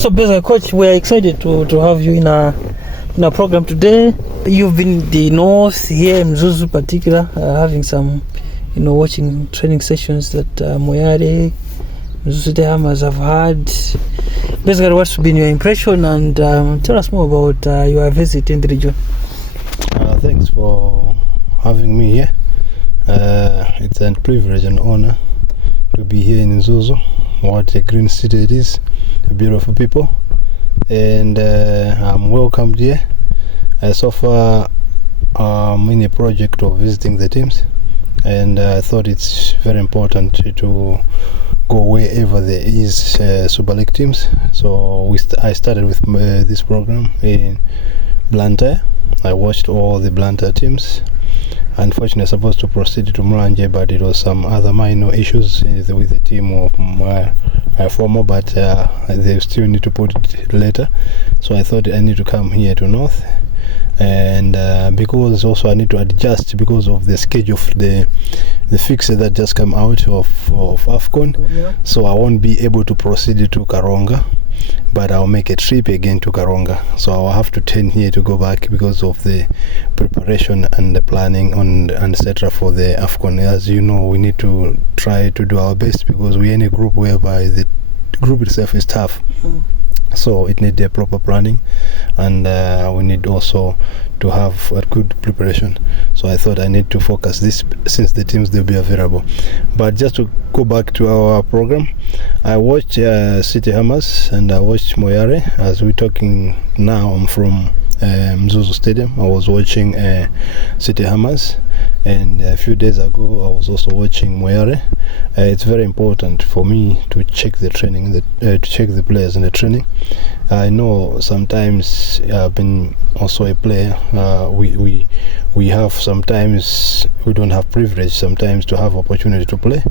So basically, Coach, we are excited to have you in our program today. You've been in the north here in Mzuzu particular, having some, watching training sessions that Moyare, Mzuzu the Hammers have had. Basically, what's been your impression, and tell us more about your visit in the region. Thanks for having me here. It's a privilege and honor to be here in Mzuzu. What a green city it is, beautiful people, and I'm welcomed here. So far, I'm in a project of visiting the teams, and I thought it's very important to go wherever there is Super League teams. So I started with this program in Blantyre. I watched all the Blantyre teams. Unfortunately, I was supposed to proceed to Mulanje, but it was some other minor issues with the team of my former, but they still need to put it later. So I thought I need to come here to North, and because also I need to adjust because of the schedule of the fixture that just come out of AFCON. Yeah. So I won't be able to proceed to Karonga, but I'll make a trip again to Karonga. So I'll have to turn here to go back because of the preparation and the planning and etc. for the AFCON. As you know, we need to try to do our best because we're in a group whereby the group itself is tough. So it needs a proper planning, and we need also to have a good preparation. So I thought I need to focus this since the teams they'll be available. But just to go back to our program, I watched City Hammers and I watched Moyare. As we're talking now, I'm from Mzuzu Stadium. I was watching City Hammers, and a few days ago I was also watching Moyare. It's very important for me to check the training, to check the players in the training. I know sometimes I've been also a player. We have sometimes we don't have privilege sometimes to have opportunity to play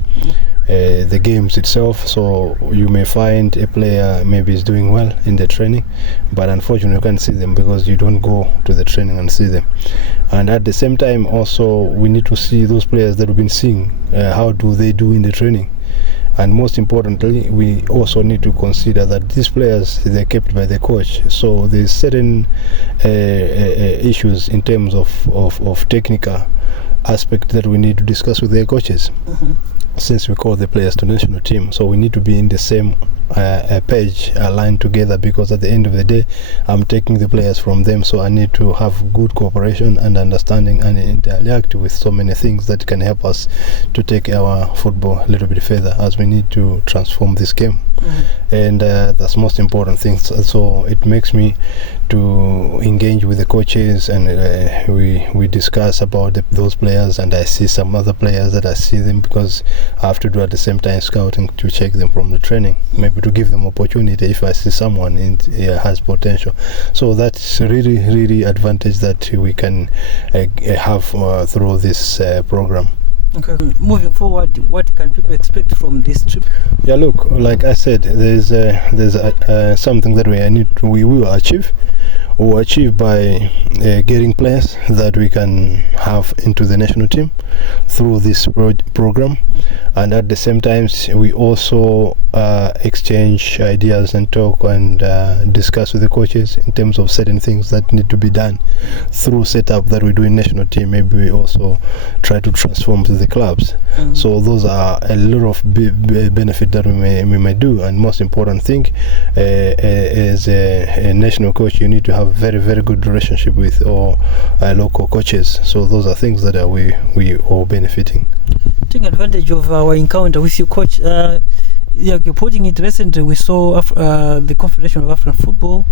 the games itself. So you may find a player maybe is doing well in the training, but unfortunately you can't see them because you don't go to the training and see them. And at the same time also we need to see those players that we've been seeing, how do they do in the training. And most importantly, we also need to consider that these players, they're kept by the coach. So there's certain issues in terms of technical aspect that we need to discuss with their coaches. Since we call the players to the national team, so we need to be in the same page, aligned together, because at the end of the day I'm taking the players from them, so I need to have good cooperation and understanding and interact with so many things that can help us to take our football a little bit further, as we need to transform this game. And that's most important thing. So it makes me to engage with the coaches, and we discuss about those players, and I see some other players that I see them because I have to do at the same time scouting to check them from the training, maybe to give them opportunity if I see someone has potential. So that's really advantage that we can have through this program. Okay. Moving forward, what can people expect from this trip? Yeah, look, like I said, there's something that we will achieve. We'll achieve by getting players that we can have into the national team through this program, and at the same time we also exchange ideas and talk and discuss with the coaches in terms of certain things that need to be done through setup that we do in national team. Maybe we also try to transform to the clubs. So those are a lot of benefit that we may do. And most important thing, as a national coach, you need to have very good relationship with all local coaches. So those are things that we all benefiting. Taking advantage of our encounter with you, coach, you're putting it recently, we saw the Confederation of African Football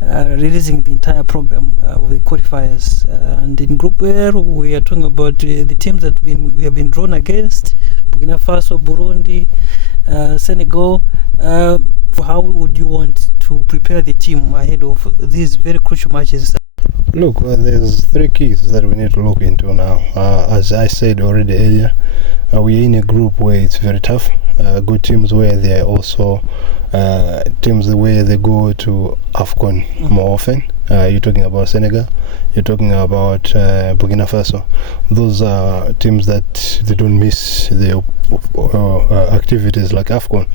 releasing the entire program of the qualifiers, and in Group A we are talking about the teams that we have been drawn against: Burkina Faso, Burundi, Senegal. How would you want to prepare the team ahead of these very crucial matches? Look, there's three keys that we need to look into now. As I said already earlier, we're in a group where it's very tough. Good teams where they are also teams where they go to AFCON more often. You're talking about Senegal, you're talking about Burkina Faso. Those are teams that they don't miss the activities like AFCON.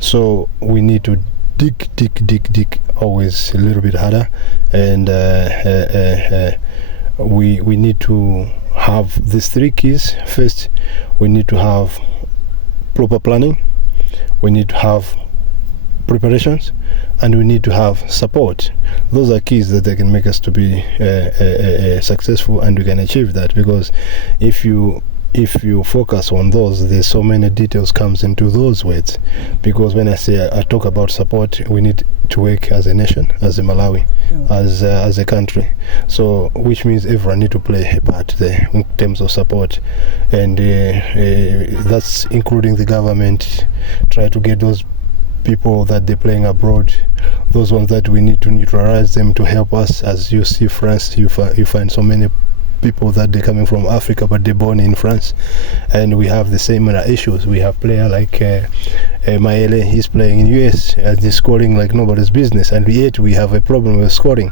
So we need to dig always a little bit harder, and we need to have these 3 keys. First, we need to have proper planning, we need to have preparations, and we need to have support. Those are keys that they can make us to be successful, and we can achieve that, because if you focus on those, there's so many details comes into those words. Because when I talk about support, we need to work as a nation, as a Malawi, as a country. So which means everyone need to play a part there in terms of support, and that's including the government. Try to get those people that they're playing abroad, those ones that we need to neutralize them to help us. As you see France, you find so many people that they're coming from Africa, but they're born in France, and we have the same issues. We have player like Maele, he's playing in US and he's scoring like nobody's business, and yet we have a problem with scoring.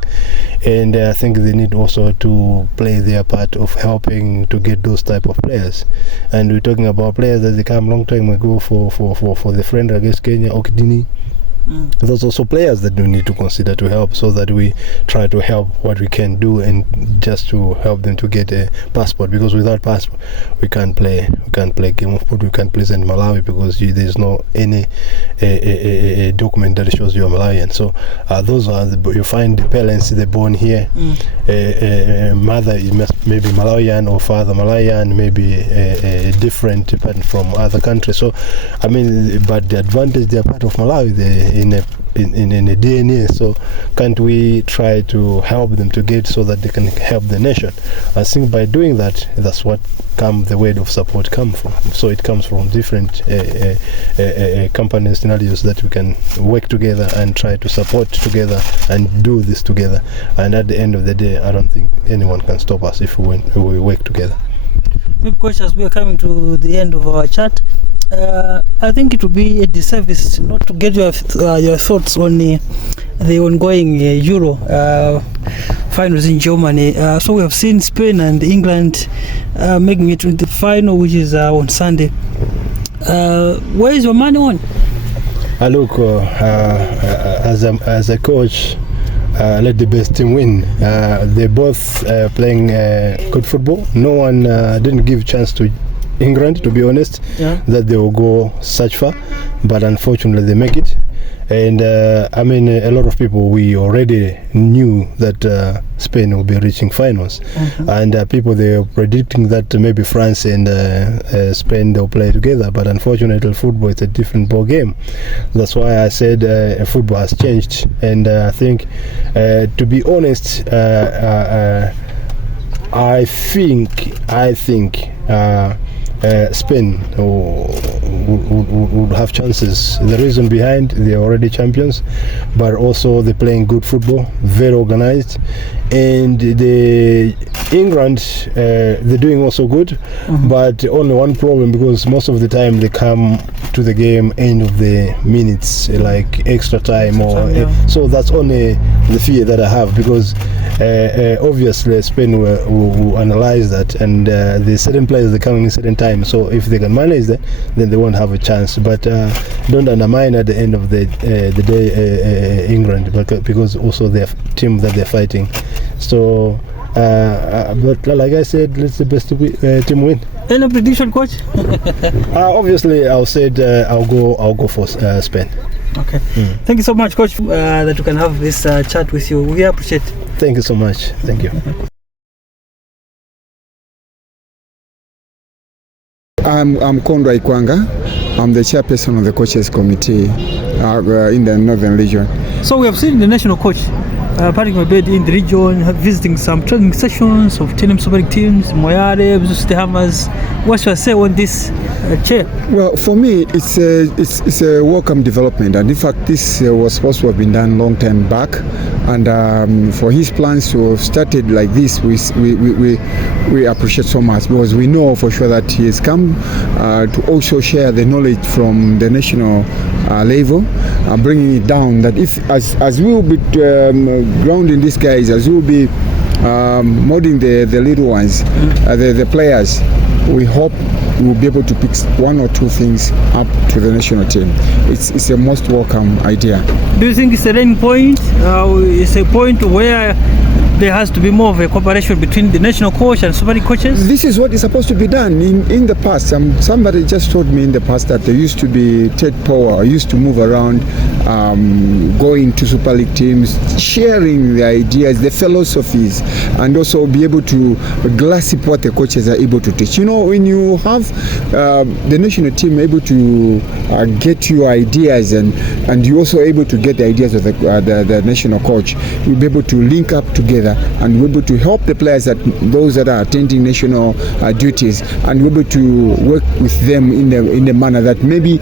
And I think they need also to play their part of helping to get those type of players. And we're talking about players that they come long time ago for the friend against Kenya, Okidini. There's also players that we need to consider to help, so that we try to help what we can do, and just to help them to get a passport, because without passport we can't play game of football, we can't present Malawi, because there's no any a document that shows you're Malawian. So those are you find the parents, they're born here, mother maybe Malawian or father Malawian, maybe a different pattern from other countries. So I mean, but the advantage, they're part of Malawi, they in a DNA. So can't we try to help them to get, so that they can help the nation? I think by doing that, that's what the word of support come from. So it comes from different company scenarios that we can work together and try to support together and do this together. And at the end of the day, I don't think anyone can stop us if we work together. Coach, as we are coming to the end of our chat, I think it would be a disservice not to get your thoughts on the ongoing Euro finals in Germany. So we have seen Spain and England making it to the final, which is on Sunday. Where is your money on? Look, as a coach, let the best team win. They're both playing good football. No one didn't give chance to England, to be honest, that they will go such far, but unfortunately they make it. And I mean, a lot of people, we already knew that Spain will be reaching finals, and people, they were predicting that maybe France and Spain, they'll play together, but unfortunately football is a different ball game. That's why I said football has changed. And I think, to be honest, I think Spain would have chances. The reason behind, they're already champions, but also they're playing good football, very organized. And the England, they're doing also good, but only one problem, because most of the time they come to the game end of the minutes, like extra time, so that's only the fear that I have, because obviously Spain will analyze that, and there's certain players that coming in certain time, so if they can manage that, then they won't have a chance. But don't undermine at the end of the day England, because also their team that they're fighting. So but like I said, let's the best team win. Any prediction, coach? Obviously I'll go for Spain. Okay. Thank you so much, coach, that you can have this chat with you. We appreciate it. Thank you so much. Thank you. I'm Kondo Ikwanga. I'm the chairperson of the coaches committee in the Northern Region. So we have seen the national coach Patrick Mabedi in the region, visiting some training sessions of Tenem Super teams, Moyale, the Hammers. What's your say on this chair? Well, for me, it's a welcome development, and in fact, this was supposed to have been done long time back. And for his plans to have started like this, we appreciate so much, because we know for sure that he has come to also share the knowledge from the national level, bringing it down. That if as we will be grounding these guys, as we will be molding the little ones, the players, we hope we will be able to pick one or two things up to the national team. It's a most welcome idea. Do you think it's a learning point? It's a point where there has to be more of a cooperation between the national coach and so many coaches? This is what is supposed to be done. In the past, somebody just told me in the past that there used to be Ted Power, used to move around, going to Super League teams, sharing the ideas, the philosophies, and also be able to grasp what the coaches are able to teach. You know, when you have the national team able to get your ideas and you also able to get the ideas of the national coach, you'll be able to link up together and be able to help the players, those that are attending national duties, and be able to work with them in a manner that maybe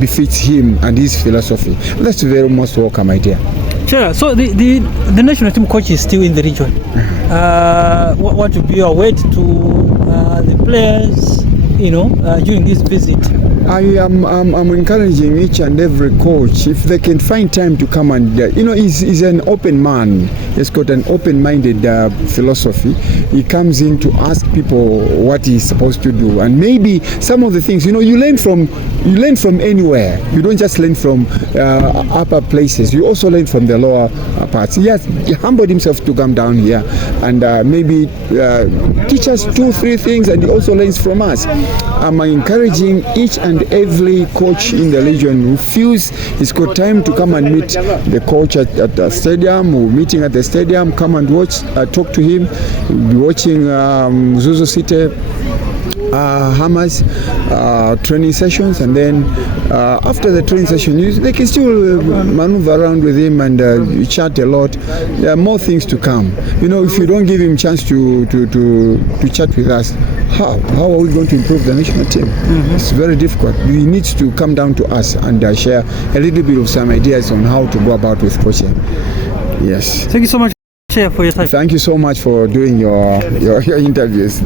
befits him and his philosophy. That's a very most welcome idea. Sure. So the national team coach is still in the region. What would be your word to the players, during this visit? I'm encouraging each and every coach, if they can find time to come and, he's an open man. He's got an open-minded philosophy. He comes in to ask people what he's supposed to do, and maybe some of the things, you learn from anywhere. You don't just learn from upper places. You also learn from the lower parts. He humbled himself to come down here and maybe teach us 2-3 things, and he also learns from us. I'm encouraging each and every coach in the region who feels he's got time to come and meet the coach at the stadium or meeting at the stadium, come and watch, talk to him. We'll be watching Zuzu City Hammers training sessions, and then after the training session they can still maneuver around with him and chat a lot. There are more things to come. If you don't give him a chance to chat with us, how are we going to improve the national team? It's very difficult. He needs to come down to us and share a little bit of some ideas on how to go about with coaching. Yes. Thank you so much, Chair, for your time. Thank you so much for doing your interviews.